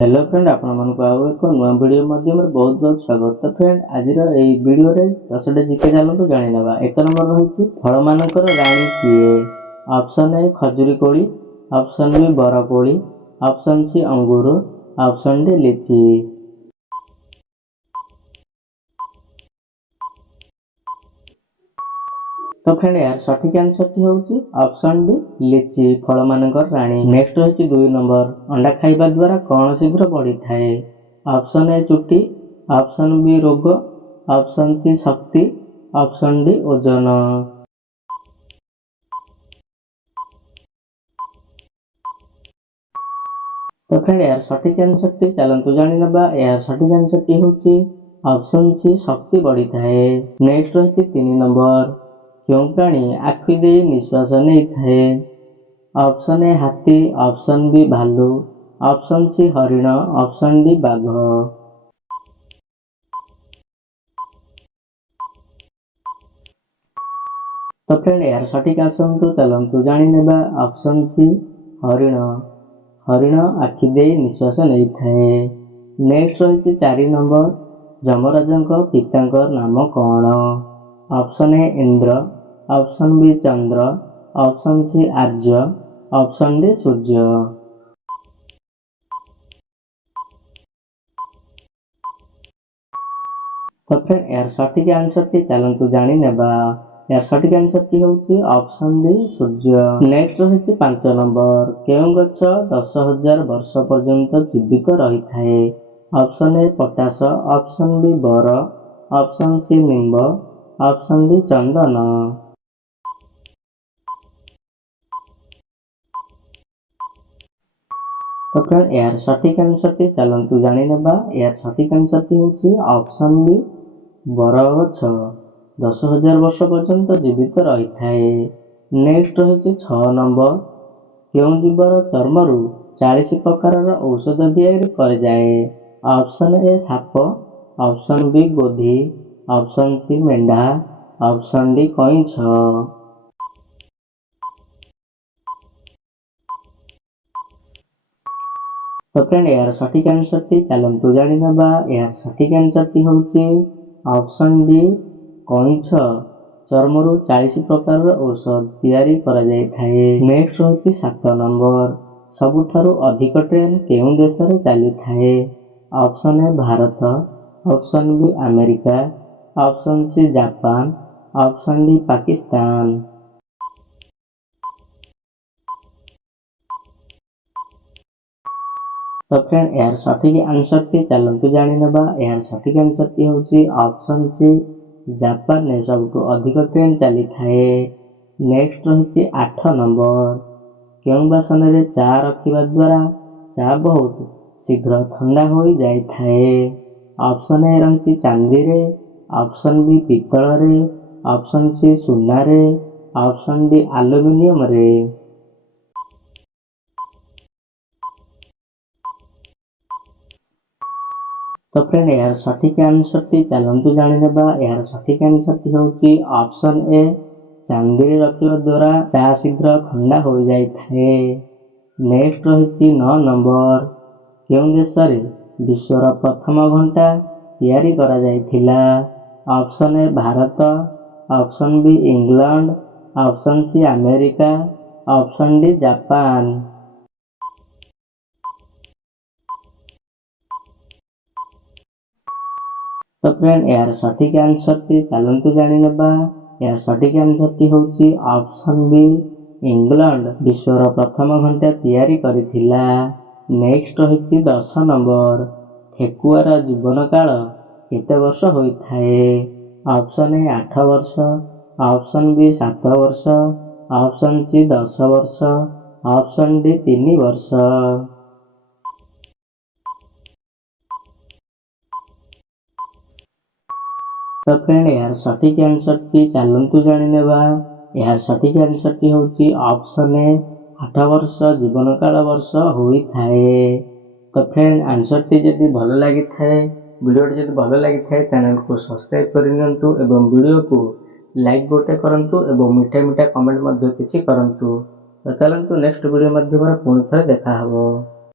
Hello friend आपण मानक आउ एक नुआ वीडियो माध्यम बहुत बहुत स्वागत। तो फ्रेंड आज वीडियो रे 10टा जीके चलतु जानि नबा। एक नंबर रही फल मानकर रानी किए। ऑप्शन ए खजुरी कोली, ऑप्शन बी बरकोली, ऑप्शन सी अंगूर, ऑप्शन डी लीची। तो फ्रेंड यार सठिक आंसर टी होची ऑप्शन डी लीची, फल मानकर रानी। नेक्स्ट रही 2 नंबर अंडा खाइबा द्वारा कौन शीघ्र बढ़ी थाए। ऑप्शन ए चुटी, ऑप्शन बी रोग, ऑप्शन सी शक्ति, ऑप्शन डी ओजन। तो फ्रेंड यार सठिक आंसर टी चलतु जानि नबा। यार सठिक आंसर टी होची ऑप्शन सी शक्ति बढ़ी थाए। नेक्स्ट रही 3 नंबर क्यों प्राणी आखि दे निश्वास नहीं थाए। ऑप्शन ए हाथी, ऑप्शन बी भालू, ऑप्शन सी हरिण, ऑप्शन डी बाघ। तो फ्रेंड यार सठिक आसतु चलतु जानि नेबा। ऑप्शन सी हरिण, हरिण आखि दे निश्वास नहीं थाए। नेक्स्ट रही 4 नंबर जमराजंक पितांकर नाम कौन। Option A Indra, option B Chandra, option C Arya, option D Surya. तो फ्रेंड यार सठिक आंसर टी चलतु जानि नेबा। यार सठिक आंसर टी होची ऑप्शन डी सूर्य। नेक्स्ट रही 5 नंबर केउं गछ 10,000 वर्ष पर्यंत जीवित रही थाए। ऑप्शन ए पटास, ऑप्शन बी बर, ऑप्शन सी निम्ब, ऑप्शन डी चंदन। तो फ्रेंड यार सठिक आंसर टी चलतु जानि नेबा। यार सठिक आंसर टी होची ऑप्शन बी बर गछ 10,000 वर्ष पर्यंत जीवित रही थाए। नेक्स्ट रही 6 नंबर क्यों जीवर चर्मरू 40 प्रकार औषध तैयारी कर जाए। ऑप्शन ए साप, ऑप्शन बी गोधी, ऑप्शन सी मेंढा, ऑप्शन डी कईछ। तो फ्रेंड यार सठिक आंसर टी चलतु जानि नबा। यार सठिक आंसर टी होची ऑप्शन डी कईछ चर्मरू 40 प्रकार औषध तैयारी करा जाय थाए। नेक्स्ट होची 7 नंबर सबुठारु अधिक ट्रेन केउं देश रे चली थाए। Option A Bharat, option B America, option C Japan, option D Pakistan. तो फ्रेंड यार सठिक आंसर टी चलतु जानि नबा। यार सठिक आंसर टी होची ऑप्शन सी जापान ने सबुठु अधिक ट्रेन चली थाए। नेक्स्ट रही 8 नंबर केउं बासन रे चा रखिबा द्वारा चा बहुत शीघ्र ठंडा हो जाय थाए। ऑप्शन ए रही चांदी रे, ऑप्शन बी पीतल रे, ऑप्शन सी सुना रे, ऑप्शन डी एल्युमिनियम रे। तो फ्रेंड यार सठिक आंसर टी चलतु जानि नेबा। यार सठिक आंसर टी होची ऑप्शन ए चांदी रे रखिबा द्वारा चा शीघ्र ठंडा हो जाय थाए। नेक्स्ट रही 9 नंबर केउं देश रे विश्वर प्रथम घंटा तैयारी करा जायथिला। Option A Bharat, option B England, option C America, option D Japan. तो फ्रेंड यार सठिक आंसर टी चलतु जानि नेबा। यार सठिक आंसर टी होची ऑप्शन बी इंग्लैंड विश्वर प्रथम घंटा तैयारी करिथिला। नेक्स्ट रही 10 नंबर ठेकुआर जीवन काल केते वर्ष होई थाए। ऑप्शन ए 8 वर्ष, ऑप्शन बी 7 वर्ष, ऑप्शन सी 10 वर्ष, ऑप्शन डी 3 वर्ष। तो फ्रेंड यार सठिक आंसर टी चलतु जानि नेबा। यार सठिक आंसर टी होची ऑप्शन ए 8 वर्ष जीवन काल वर्ष होई थाए। तो फ्रेंड आंसर टी जदि भल लागि थाए, वीडियो टी जदि भल लागि थाए चैनल को सब्सक्राइब करि नियंतु एवं वीडियो को लाइक गोटे करंतु एवं मीठा मीठा कमेंट मध्ये किछि करंतु। तो चलंतु नेक्स्ट वीडियो माध्यम पुणी थरे देखा हबो।